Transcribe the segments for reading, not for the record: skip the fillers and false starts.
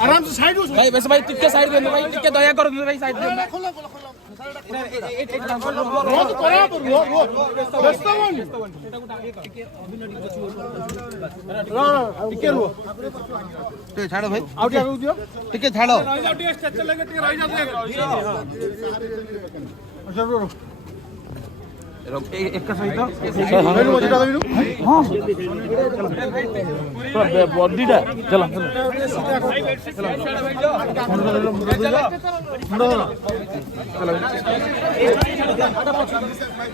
आराम से साइड भाई बस भाई टिक्के साइड दे भाई टिक्के दया करो भाई साइड दे छाड़ो भाई टिके छाड़ो एक सहित बॉडीटा चलो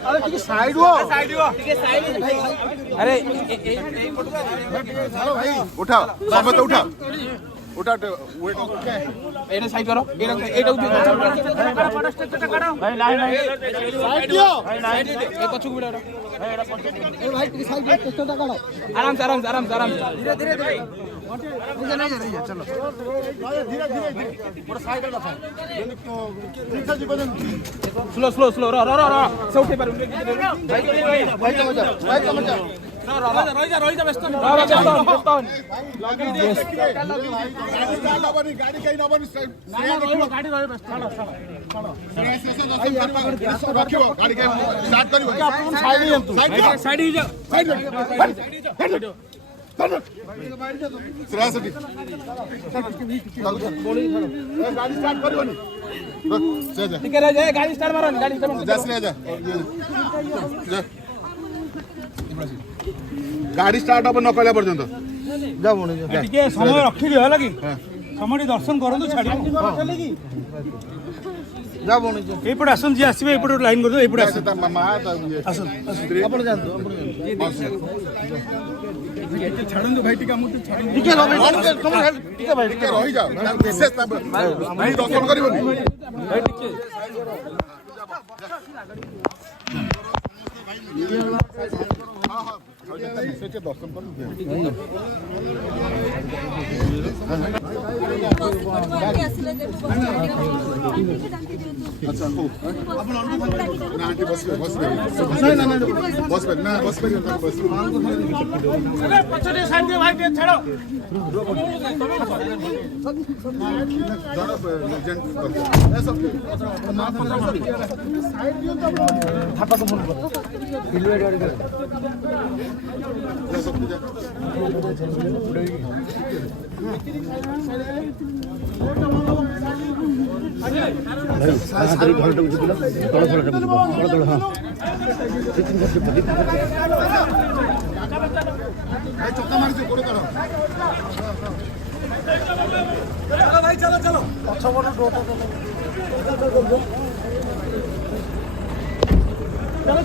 अरे साइड हुआ अरे उठा समझ उठा उठा एने साइड करो एटा उठी भाई लाइन साइड दियो भाई लाइन ए पछू बिड़ा ए भाई टिके साइड दे टेस्टटा काढो आराम से धीरे भाई नहीं जा चलो धीरे पूरा साइड का था स्लो रो से उठे पर भाई कम जा रोई जा व्यस्त गाड़ी कहीं ना बनी गाड़ी रोई व्यस्त रखियो गाड़ी के स्टार्ट करियो साइड ही जा सिरासटी गाड़ी स्टार्ट करियो नी ठीक है जा गाड़ी स्टार्ट मारो गाड़ी स्टार्ट जा गाड़ी स्टार्ट अब न कला पर्यंत जा बोणी टिके समय रखि दियो हला कि समय दर्शन करंतु छाडी जा बोणी एपड आसन जे आसीबे एपड लाइन कर दो एपड आसन मामा आसन आपण जानतो छाडंदो भाई टिका मुते छाडी टिके टिके भाई टिके रहि जा विशेष भाई दर्शन करिवनी भाई टिके से दर्शन कर अच्छा हो ना आंटी बस अरे पछले साइड दे भाई के छाड़ो साइड दियो तो थापा को फोन कर दिलवे गाड़ी कर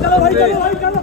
चलो भाई चलो